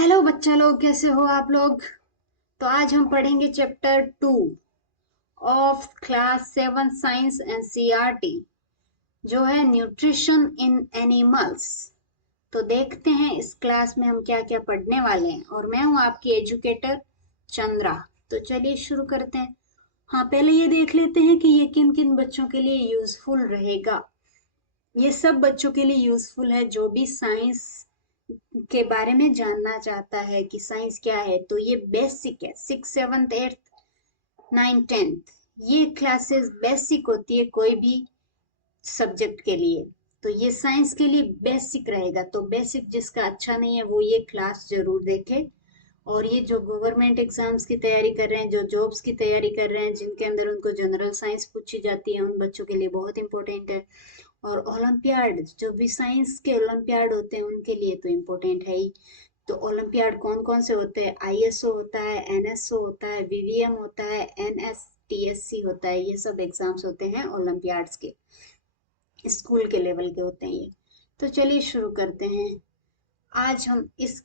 Hello बच्चा लोग, कैसे हो आप लोग। तो आज हम पढ़ेंगे chapter 2 of class 7 science and CRT, जो है न्यूट्रिशन इन एनिमल्स। तो देखते हैं इस क्लास में हम क्या क्या पढ़ने वाले हैं। और मैं हूं आपकी एजुकेटर चंद्रा। तो चलिए शुरू करते हैं। हाँ, पहले ये देख लेते हैं कि ये किन किन बच्चों के लिए यूजफुल रहेगा। ये सब बच्चों के लिए यूजफुल है जो भी साइंस के बारे में जानना चाहता है कि साइंस क्या है। तो ये बेसिक है, 6, 7, 8, 9, 10, ये क्लासेस बेसिक होती है कोई भी सब्जेक्ट के लिए। तो ये साइंस के लिए बेसिक रहेगा। तो बेसिक जिसका अच्छा नहीं है वो ये क्लास जरूर देखे। और ये जो गवर्नमेंट एग्जाम्स की तैयारी कर रहे हैं, जो जॉब्स की तैयारी कर रहे हैं, जिनके अंदर उनको जनरल साइंस पूछी जाती है, उन बच्चों के लिए बहुत इंपॉर्टेंट है। और ओलंपियाड, जो भी साइंस के ओलंपियाड होते हैं उनके लिए तो इम्पोर्टेंट है ही। तो ओलंपियाड कौन कौन से होते हैं? आईएसओ होता है, एनएसओ होता है, वीवीएम होता है, एनएसटीएससी होता है। ये सब एग्जाम्स होते हैं ओलंपियाड्स के, स्कूल के लेवल के होते हैं ये। तो चलिए शुरू करते हैं। आज हम इस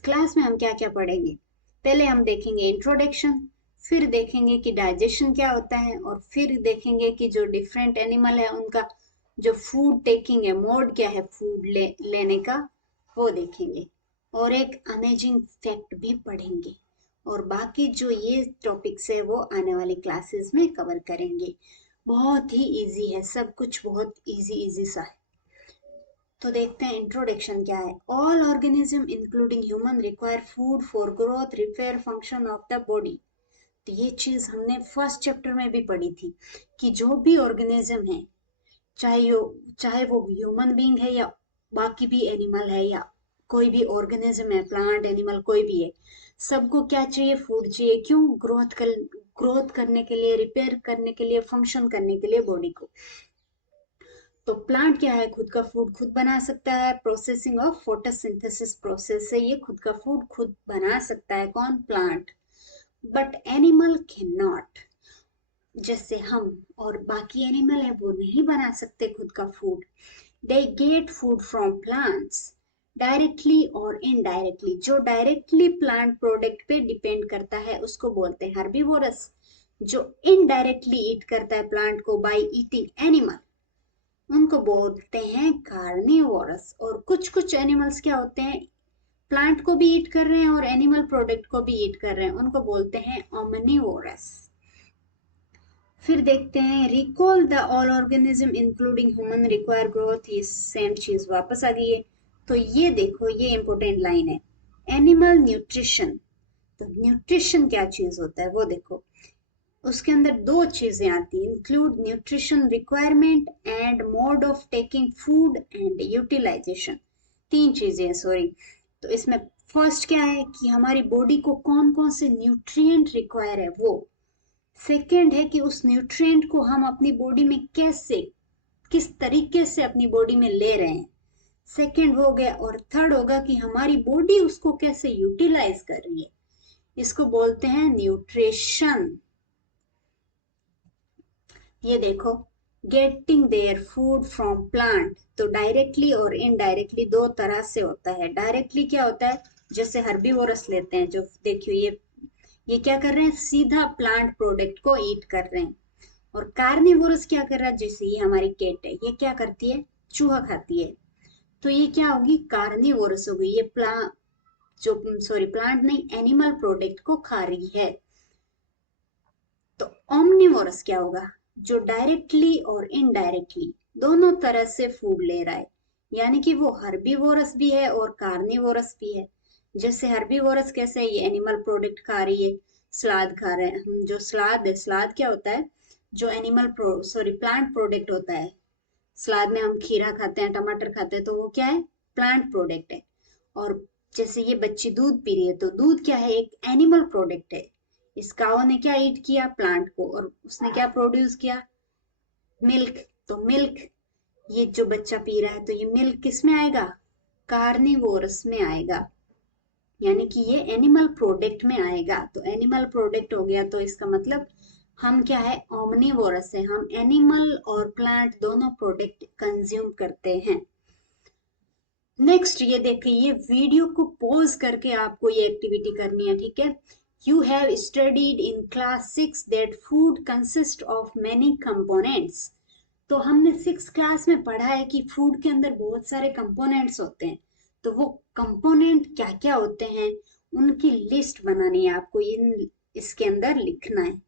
क्लास में हम क्या क्या पढ़ेंगे। पहले हम देखेंगे इंट्रोडक्शन, फिर देखेंगे कि डाइजेशन क्या होता है, और फिर देखेंगे कि जो डिफरेंट एनिमल है उनका जो फूड टेकिंग है, मोड क्या है फूड लेने का, वो देखेंगे। और एक अमेजिंग फैक्ट भी पढ़ेंगे। और बाकी जो ये टॉपिक्स है वो आने वाली क्लासेस में कवर करेंगे। बहुत ही इजी है, सब कुछ बहुत इजी इजी सा है। तो देखते हैं इंट्रोडक्शन क्या है। All organism including human require food for growth, repair, function of the body. तो ये चीज हमने फर्स्ट चैप्टर में भी पढ़ी थी कि जो भी ऑर्गेनिज्म है, चाहे वो ह्यूमन बीइंग है या बाकी भी एनिमल है, या कोई भी ऑर्गेनिज्म है, प्लांट एनिमल कोई भी है, सबको क्या चाहिए? फूड चाहिए। क्यों? ग्रोथ करने के लिए, रिपेयर करने के लिए, फंक्शन करने के लिए बॉडी को। तो प्लांट क्या है? खुद का फूड खुद बना सकता है। प्रोसेसिंग ऑफ फोटोसिंथेसिस प्रोसेस से ये खुद का फूड खुद बना सकता है। कौन? Plant. But animal can not. जैसे हम और बाकी एनिमल है वो नहीं बना सकते खुद का food. They get food from plants directly और इनडायरेक्टली। जो डायरेक्टली प्लांट प्रोडक्ट पे डिपेंड करता है उसको बोलते हैं हर्बीवोरस। जो इनडायरेक्टली ईट करता है प्लांट को बाय ईटिंग एनिमल, उनको बोलते हैं कार्निवोरस। और कुछ कुछ एनिमल्स क्या होते हैं, प्लांट को भी ईट कर रहे हैं और एनिमल प्रोडक्ट को भी ईट कर रहे हैं, उनको बोलते हैं ओमनिवोरस। फिर देखते हैं recall the all organism including human require growth. ये सेम चीज वापस आ गई है। तो ये देखो, ये इंपॉर्टेंट लाइन है, एनिमल न्यूट्रिशन। तो न्यूट्रिशन क्या चीज होता है वो देखो। उसके अंदर दो चीजें आती हैं, include nutrition requirement and mode of taking food and utilization. तीन चीजें हैं, सॉरी। तो इसमें फर्स्ट क्या है कि हमारी बॉडी को कौन कौन से न्यूट्रिएंट रिक्वायर है वो। सेकेंड है कि उस न्यूट्रिएंट को हम अपनी बॉडी में कैसे, किस तरीके से अपनी बॉडी में ले रहे हैं। सेकेंड हो गया। और थर्ड होगा कि हमारी बॉडी उसको कैसे यूटिलाइज कर रही है। इसको बोलते हैं न्यूट्रिशन। ये देखो, getting their food from plant. तो डायरेक्टली और इनडायरेक्टली दो तरह से होता है। डायरेक्टली क्या होता है, जैसे हर्बीवोरस लेते हैं, जो देखियो ये क्या कर रहे हैं, सीधा प्लांट प्रोडक्ट को ईट कर रहे हैं। और कार्निवोरस क्या कर रहा है, जैसे ये हमारी केट है, ये क्या करती है? चूहा खाती है। तो ये क्या होगी? कार्निवोरस हो गई। ये प्लांट नहीं, एनिमल प्रोडक्ट को खा रही है। तो ओमनिवोरस क्या होगा? जो डायरेक्टली और इनडायरेक्टली दोनों तरह से फूड ले रहा है। यानी कि वो हर्बीवोरस भी है और कार्निवोरस भी है। जैसे हर्बीवोरस कैसे है, ये एनिमल प्रोडक्ट खा रही है, सलाद खा रहे हैं हम। जो सलाद है, सलाद क्या होता है? जो प्लांट प्रोडक्ट होता है। सलाद में हम खीरा खाते हैं, टमाटर खाते हैं, तो वो क्या है? प्लांट प्रोडक्ट है। और जैसे ये बच्ची दूध पी रही है, तो दूध क्या है? एक एनिमल प्रोडक्ट है। इस काऊ ने क्या ईट किया? प्लांट को। और उसने क्या प्रोड्यूस किया? मिल्क। तो मिल्क, ये जो बच्चा पी रहा है, तो ये मिल्क किस में आएगा? कार्निवोरस में आएगा। यानी कि ये एनिमल प्रोडक्ट में आएगा। तो एनिमल प्रोडक्ट हो गया, तो इसका मतलब हम क्या है? ओमनिवोरस है। हम एनिमल और प्लांट दोनों प्रोडक्ट कंज्यूम करते हैं। नेक्स्ट ये देखिए, ये वीडियो को पॉज करके आपको ये एक्टिविटी करनी है, ठीक है। You have studied in class 6 that food consist of many components. तो हमने 6 क्लास में पढ़ा है कि फूड के अंदर बहुत सारे कंपोनेंट्स होते हैं। तो वो कंपोनेंट क्या क्या होते हैं उनकी लिस्ट बनानी है आपको, इन इसके अंदर लिखना है।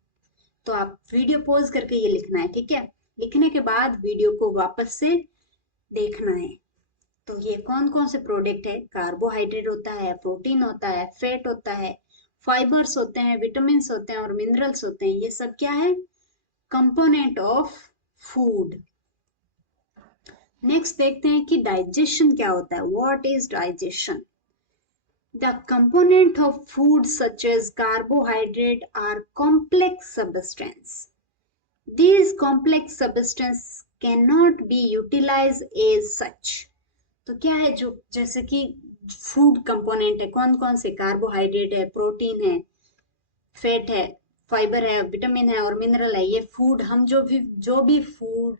तो आप वीडियो पॉज करके ये लिखना है, ठीक है। लिखने के बाद वीडियो को वापस से देखना है। तो ये कौन कौन से प्रोडक्ट है, कार्बोहाइड्रेट होता है, प्रोटीन होता है, फैट होता है, फाइबर्स होते हैं, विटामिन होते हैं और मिनरल्स होते हैं। ये सब क्या है, कंपोनेंट ऑफ फूड। नेक्स्ट देखते हैं कि डाइजेशन क्या होता है, what is digestion. The component of food such as carbohydrate are complex substance. These complex substances cannot be utilized as such। तो क्या है, जो जैसे कि फूड कंपोनेंट है, कौन कौन से, कार्बोहाइड्रेट है, प्रोटीन है, फैट है, फाइबर है, विटामिन है और मिनरल है। ये फूड हम जो भी फूड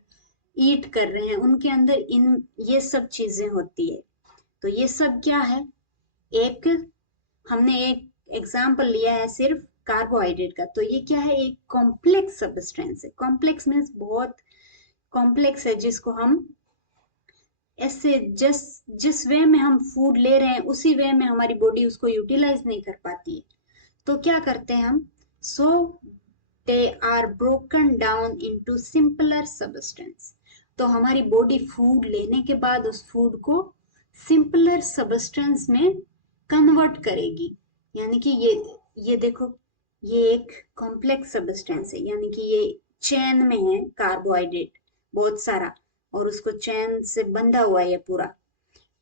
ईट कर रहे हैं उनके अंदर इन ये सब चीजें होती है। तो ये सब क्या है, एक हमने एक एग्जाम्पल लिया है सिर्फ कार्बोहाइड्रेट का। तो ये क्या है, एक कॉम्प्लेक्स सब्सटेंस है। कॉम्प्लेक्स मीन्स बहुत कॉम्प्लेक्स है, जिसको हम ऐसे जिस वे में हम फूड ले रहे हैं उसी वे में हमारी बॉडी उसको यूटिलाइज नहीं कर पाती है। तो क्या करते हैं हम, so they are broken down into simpler substance. तो हमारी बॉडी फूड लेने के बाद उस फूड को सिंपलर सब्सटेंस में कन्वर्ट करेगी। यानी कि ये देखो, ये एक कॉम्प्लेक्स सब्सटेंस है, यानी कि ये चेन में है कार्बोहाइड्रेट बहुत सारा, और उसको चैन से बंधा हुआ है ये पूरा।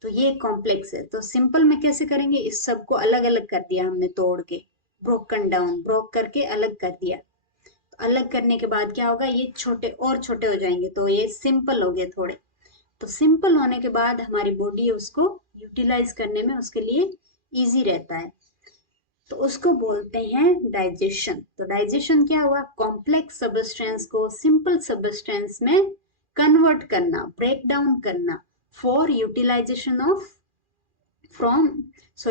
तो ये कॉम्प्लेक्स है। तो सिंपल में कैसे करेंगे, इस सब को अलग अलग कर दिया हमने, तोड़ के, ब्रोकन डाउन, ब्रोक करके अलग कर दिया। तो अलग करने के बाद क्या होगा, ये छोटे और छोटे हो जाएंगे, तो ये सिंपल हो गए थोड़े। तो सिंपल होने के बाद हमारी बॉडी उसको यूटिलाइज करने में उसके लिए इजी रहता है। तो उसको बोलते हैं डाइजेशन। तो डाइजेशन क्या हुआ, कॉम्प्लेक्स सब्सटेंस को सिंपल सब्सटेंस में कन्वर्ट करना, ब्रेक डाउन करना, for utilization of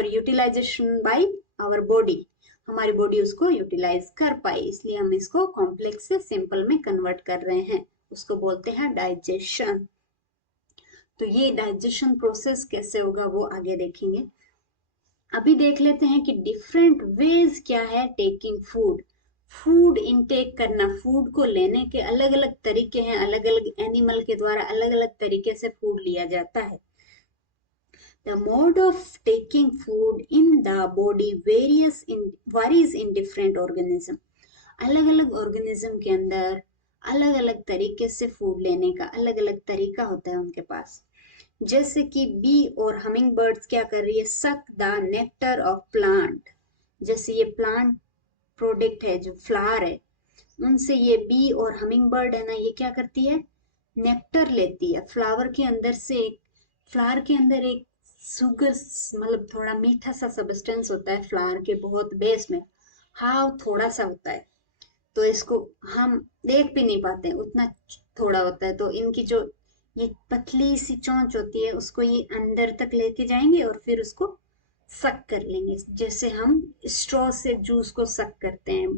utilization by our body. हमारी बॉडी उसको यूटिलाइज कर पाए, इसलिए हम इसको कॉम्प्लेक्स से सिंपल में कन्वर्ट कर रहे हैं, उसको बोलते हैं डाइजेशन। तो ये डाइजेशन प्रोसेस कैसे होगा वो आगे देखेंगे। अभी देख लेते हैं कि डिफरेंट वेज क्या है टेकिंग फूड। फूड इनटेक करना, फूड को लेने के अलग अलग तरीके हैं, अलग अलग एनिमल के द्वारा अलग अलग तरीके से फूड लिया जाता है। The mode of taking food in the body varies in different organism। अलग अलग ऑर्गेनिज्म के अंदर अलग अलग तरीके से फूड लेने का अलग अलग तरीका होता है उनके पास। जैसे कि बी और हमिंग बर्ड्स क्या कर रही है, suck the nectar of plant. जैसे ये प्लांट प्रोडक्ट है जो फ्लावर है, उनसे ये बी और हमिंग बर्ड है ना, ये क्या करती है, नेक्टर लेती है फ्लावर के अंदर से। फ्लावर के अंदर एक सुगर, मतलब थोड़ा मीठा सा सब्सटेंस होता है फ्लावर के बहुत बेस में, हाँ थोड़ा सा होता है। तो इसको हम देख भी नहीं पाते, उतना थोड़ा होता है। तो इनकी जो ये पतली सी चोंच होती है उसको ये अंदर तक लेके जाएंगे और फिर उसको सक कर लेंगे। जैसे हम स्ट्रॉ से जूस को सक करते हैं,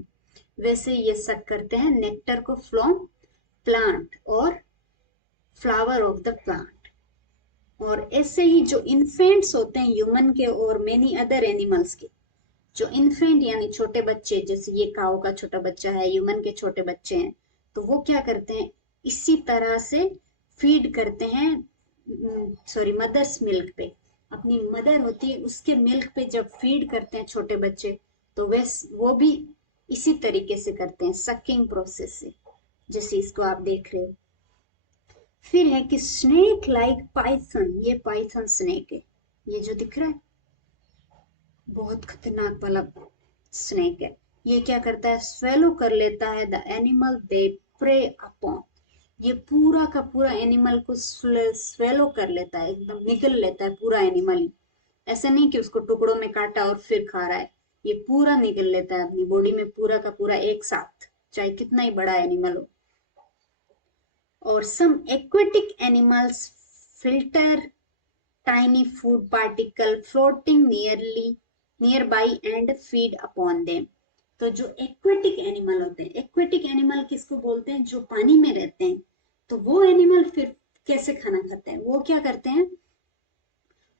वैसे ये सक करते हैं नेक्टर को फ्रॉम प्लांट और फ्लावर ऑफ द प्लांट। और ऐसे ही जो इन्फेंट्स होते हैं ह्यूमन के और मेनी अदर एनिमल्स के, जो इन्फेंट यानी छोटे बच्चे, जैसे ये काऊ का छोटा बच्चा है, ह्यूमन के छोटे बच्चे हैं, तो वो क्या करते हैं, इसी तरह से फीड करते हैं, मदर्स मिल्क पे। अपनी मदर होती है उसके मिल्क पे जब फीड करते हैं छोटे बच्चे, तो वो भी इसी तरीके से करते हैं, सकिंग प्रोसेस से, जैसे इसको आप देख रहे हो। फिर है कि स्नेक लाइक पाइथन, ये पाइथन स्नेक है, ये जो दिख रहा है बहुत खतरनाक वाला स्नेक है। ये क्या करता है, स्वेलो कर लेता है the animal they prey upon. ये पूरा का पूरा एनिमल को स्वेलो कर लेता है, एकदम निगल लेता है पूरा एनिमल ही। ऐसा नहीं कि उसको टुकड़ों में काटा और फिर खा रहा है, ये पूरा निगल लेता है अपनी बॉडी में पूरा का पूरा एक साथ, चाहे कितना ही बड़ा एनिमल हो। और some aquatic animals filter tiny food particle floating nearby and feed upon them. तो जो एक्वेटिक एनिमल होते हैं, एक्वेटिक एनिमल किसको बोलते हैं? जो पानी में रहते हैं। तो वो एनिमल फिर कैसे खाना खाते हैं? वो क्या करते हैं?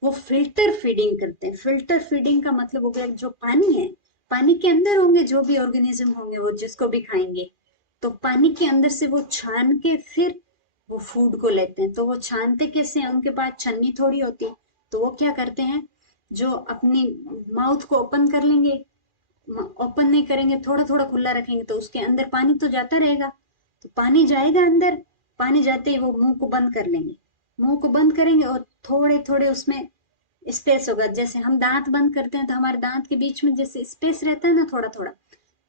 वो फिल्टर फीडिंग करते हैं। फिल्टर फीडिंग का मतलब हो गया जो पानी है, पानी के अंदर होंगे जो भी ऑर्गेनिज्म होंगे, वो जिसको भी खाएंगे, तो पानी के अंदर से वो छान के फिर वो फूड को लेते हैं। तो वो छानते कैसे हैं? उनके पास छन्नी थोड़ी होती, तो वो क्या करते हैं, जो अपनी माउथ को ओपन कर लेंगे, ओपन नहीं करेंगे, थोड़ा थोड़ा खुला रखेंगे, तो उसके अंदर पानी तो जाता रहेगा, तो पानी जाएगा अंदर, पानी जाते ही वो मुंह को बंद कर लेंगे, मुंह को बंद करेंगे और थोड़े थोड़े उसमें स्पेस होगा। जैसे हम दांत बंद करते हैं तो हमारे दांत के बीच में जैसे स्पेस रहता है ना थोड़ा थोड़ा,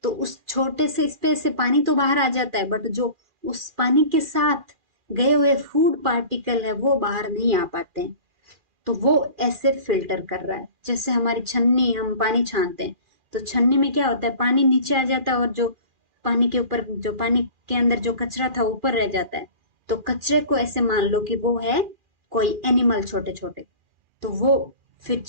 तो उस छोटे से स्पेस से पानी तो बाहर आ जाता है, बट जो उस पानी के साथ गए हुए फूड पार्टिकल है वो बाहर नहीं आ पाते हैं। तो वो ऐसे फिल्टर कर रहा है। जैसे हमारी छन्नी, हम पानी छानते हैं तो छन्नी में क्या होता है, पानी नीचे आ जाता है और जो पानी के ऊपर, जो पानी के अंदर जो कचरा था ऊपर रह जाता है। तो कचरे को ऐसे मान लो कि वो है कोई एनिमल छोटे छोटे, तो वो फिर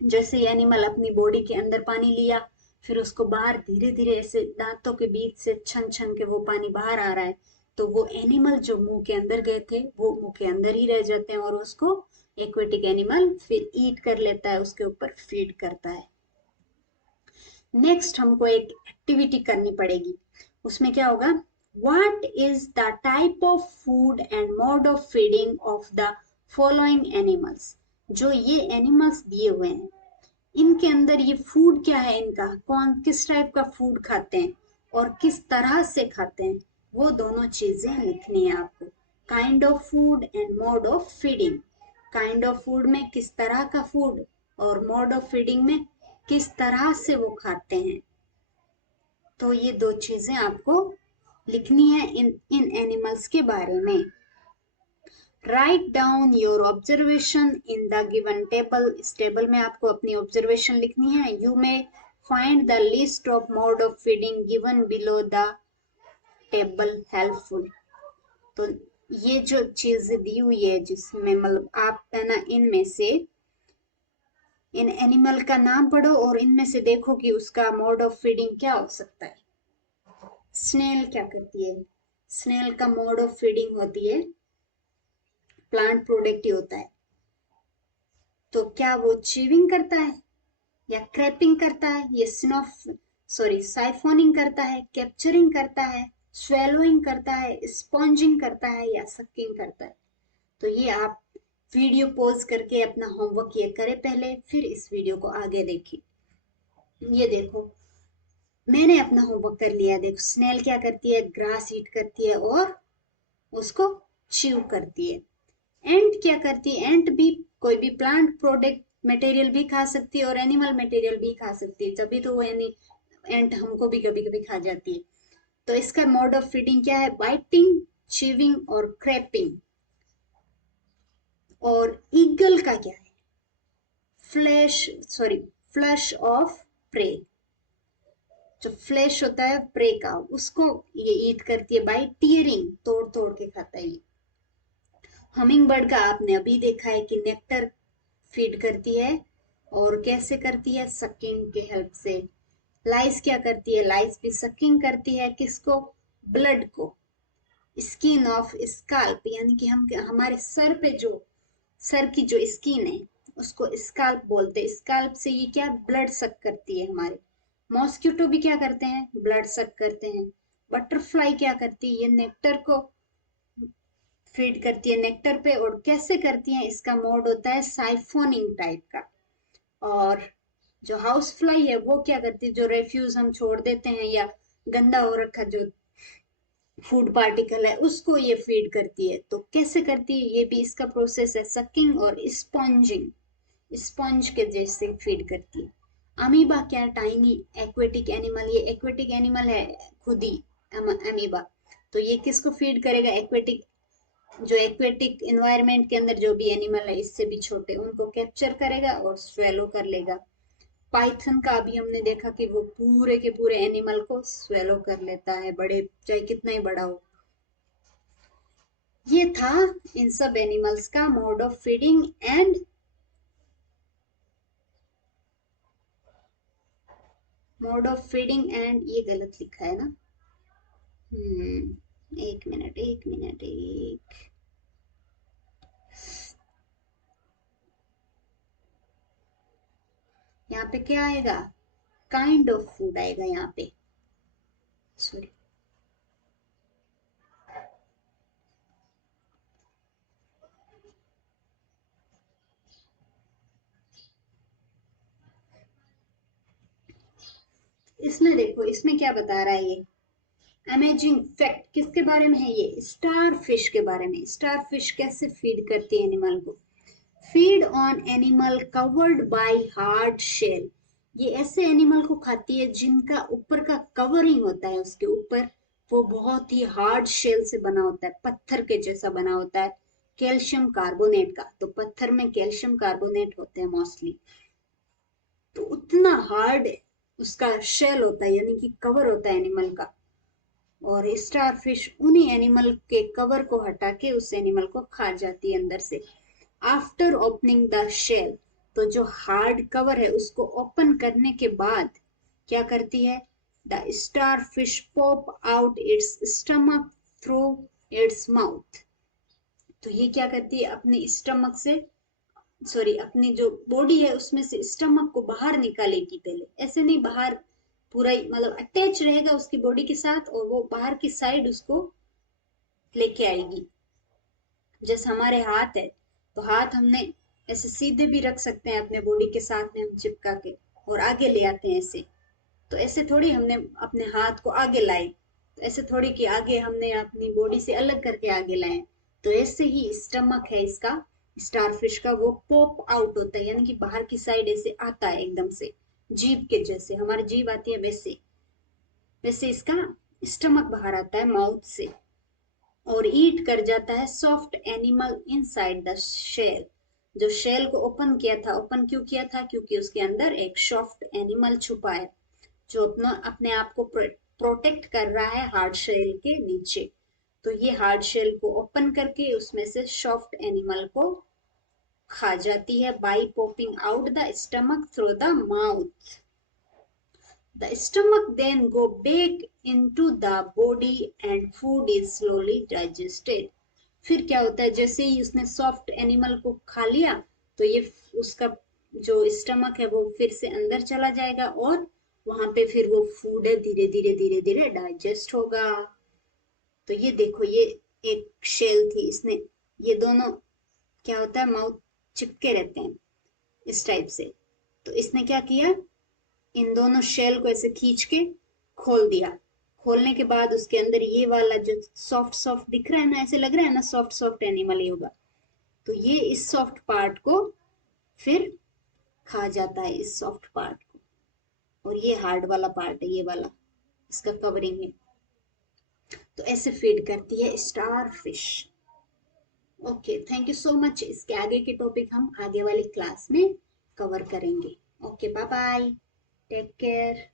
जैसे एनिमल अपनी बॉडी के अंदर पानी लिया, फिर उसको बाहर धीरे धीरे ऐसे दांतों के बीच से छन छन के वो पानी बाहर आ रहा है, तो वो एनिमल जो मुंह के अंदर गए थे वो मुंह के अंदर ही रह जाते हैं और उसको एक्वेटिक एनिमल फिर ईट कर लेता है, उसके ऊपर फीड करता है। नेक्स्ट हमको एक एक्टिविटी करनी पड़ेगी, उसमें क्या होगा, what is the type of food and mode of feeding of the following animals. जो ये एनिमल्स दिए हुए हैं इनके अंदर ये फूड क्या है, इनका कौन किस टाइप का फूड खाते हैं और किस तरह से खाते हैं, वो दोनों चीजें लिखनी है आपको। Kind of food and mode of feeding. Kind of food में किस तरह का फूड, और मोड ऑफ फीडिंग में किस तरह से वो खाते हैं। तो ये दो चीजें आपको लिखनी है इन इन एनिमल्स के बारे में। Write down your observation in the given table. इस टेबल में आपको अपनी ऑब्जर्वेशन लिखनी है। You may find the list of mode of feeding given below the table helpful. तो ये जो चीज दी हुई है जिसमें मतलब आप है ना, इनमें से इन एनिमल का नाम पढ़ो और इनमें से देखो कि उसका मोड ऑफ फीडिंग क्या हो सकता है। स्नेल क्या करती है? स्नेल का मोड ऑफ फीडिंग होती है प्लांट प्रोडक्ट ही होता है। तो क्या वो चीविंग करता है या क्रैपिंग करता है, ये साइफोनिंग करता है, कैप्चरिंग करता है, स्वेलोइंग करता है, स्पॉन्जिंग करता है या सकिंग करता है। तो ये आप वीडियो पॉज करके अपना होमवर्क ये करें पहले, फिर इस वीडियो को आगे देखिए। ये देखो मैंने अपना होमवर्क कर लिया। देखो स्नेल क्या करती है, ग्रास ईट करती है और उसको च्यू करती है। एंट क्या करती है, एंट भी कोई भी प्लांट प्रोडक्ट मटेरियल भी खा सकती है और एनिमल मटेरियल भी खा सकती है, तभी तो वो एंट हमको भी कभी कभी खा जाती है। तो इसका मोड ऑफ फीडिंग क्या है, बाइटिंग, चीविंग और क्रैपिंग। और ईगल का क्या है, फ्लैश ऑफ प्रे। जो फ्लैश होता है प्रे का, उसको ये ईट करती है बाय टीयरिंग, तोड़ तोड़ के खाता है ये। हमिंग बर्ड का आपने अभी देखा है कि नेक्टर फीड करती है, और कैसे करती है, सकिंग के हेल्प से। लाइस क्या करती है, लाइस भी सकिंग करती है, किसको, ब्लड को। स्किन ऑफ स्काल्प, यानी कि हम हमारे सर पे जो सर की जो स्किन है उसको स्काल्प बोलते हैं। स्काल्प से ये क्या ब्लड सक करती है हमारे। मॉस्किटो भी क्या करते हैं, ब्लड सक करते हैं। बटरफ्लाई क्या करती है, ये नेक्टर को फीड करती है नेक्टर पे। और कैसे करती है, इसका मोड होता है साइफोनिंग टाइप का। और जो हाउस फ्लाई है वो क्या करती है, जो रेफ्यूज हम छोड़ देते हैं या गंदा हो रखा जो फूड पार्टिकल है उसको ये फीड करती है। तो कैसे करती है, ये भी इसका प्रोसेस है, सकिंग और स्पॉन्जिंग, स्पंज के जैसे फीड करती है। अमीबा क्या, टाइनी एक्वेटिक एनिमल, ये एक्वेटिक एनिमल है खुद ही अमीबा। तो ये किसको फीड करेगा, एक्वेटिक, जो एक्वेटिक एनवायरनमेंट के अंदर जो भी एनिमल है इससे भी छोटे, उनको कैप्चर करेगा और स्वेलो कर लेगा। पाइथन का अभी हमने देखा कि वो पूरे के पूरे एनिमल को स्वेलो कर लेता है, बड़े चाहे कितना ही बड़ा हो। ये था इन सब एनिमल्स का मोड ऑफ फीडिंग एंड ये गलत लिखा है ना। एक मिनट यहाँ पे क्या आएगा, काइंड ऑफ फूड आएगा यहाँ पे, सॉरी। इसमें देखो, इसमें क्या बता रहा है ये अमेजिंग फैक्ट, किसके बारे में है ये, स्टार फिश के बारे में। स्टार फिश कैसे फीड करती है एनिमल को, feed on animal covered by hard shell. ये ऐसे एनिमल को खाती है जिनका ऊपर का कवरिंग होता है, उसके ऊपर वो बहुत ही हार्ड शेल से बना होता है, पत्थर के जैसा बना होता है, कैल्शियम कार्बोनेट का। तो पत्थर में कैल्शियम कार्बोनेट होते हैं मोस्टली, तो उतना हार्ड उसका शेल होता है, यानी कि कवर होता है एनिमल का। और स्टार फिश उन्हीं एनिमल के कवर को हटा के उस एनिमल को खा जाती है अंदर से। आफ्टर ओपनिंग द शेल, तो जो हार्ड कवर है उसको ओपन करने के बाद क्या करती है, the star fish pop out it's stomach through its mouth. तो ये क्या करती है, अपनी स्टमक से, सॉरी अपनी जो बॉडी है उसमें से स्टमक को बाहर निकालेगी। पहले ऐसे नहीं, बाहर पूरा ही मतलब अटैच रहेगा उसकी बॉडी के साथ, और वो बाहर की साइड उसको लेके आएगी। जैसे हमारे हाथ है, तो हाथ हमने ऐसे सीधे भी रख सकते हैं अपने बॉडी के साथ में हम चिपका के, और आगे ले आते हैं ऐसे। तो ऐसे थोड़ी हमने अपने हाथ को आगे लाए, तो ऐसे थोड़ी कि आगे हमने अपनी बॉडी से अलग करके आगे लाए। तो ऐसे ही स्टमक है इसका, स्टारफिश का, वो पॉप आउट होता है, यानी कि बाहर की साइड ऐसे आता है एकदम से, जीभ के जैसे हमारी जीभ आती है वैसे, वैसे इसका स्टमक बाहर आता है माउथ से, और ईट कर जाता है soft animal inside the shell. जो शेल को ओपन किया था, ओपन क्यों किया था, क्योंकि उसके अंदर एक सॉफ्ट एनिमल छुपा है जो अपना अपने आप को प्रोटेक्ट कर रहा है हार्ड शेल के नीचे। तो ये हार्ड शेल को ओपन करके उसमें से सॉफ्ट एनिमल को खा जाती है by popping out the stomach through the mouth. The stomach then go back into the body and food is slowly digested. फिर क्या होता है, जैसे ही उसने सॉफ्ट एनिमल को खा लिया, तो ये उसका जो स्टमक है वो फिर से अंदर चला जाएगा, और वहां पे फिर वो फूड है धीरे धीरे धीरे धीरे डाइजेस्ट होगा। तो ये देखो, ये एक शेल थी, इसने ये दोनों क्या होता है, माउथ चिपके रहते हैं इस टाइप से। तो इसने क्या किया, इन दोनों शेल को ऐसे खींच के खोल दिया। खोलने के बाद उसके अंदर ये वाला जो सॉफ्ट सॉफ्ट दिख रहा है ना, ऐसे लग रहा है ना सॉफ्ट सॉफ्ट एनिमल ही होगा, तो ये इस सॉफ्ट पार्ट को फिर खा जाता है, इस सॉफ्ट पार्ट को। और ये हार्ड वाला पार्ट है, ये वाला इसका कवरिंग है। तो ऐसे फीड करती है star fish. Okay, thank you so much. इसके आगे के टॉपिक हम आगे वाली क्लास में कवर करेंगे। Okay, bye bye, take care.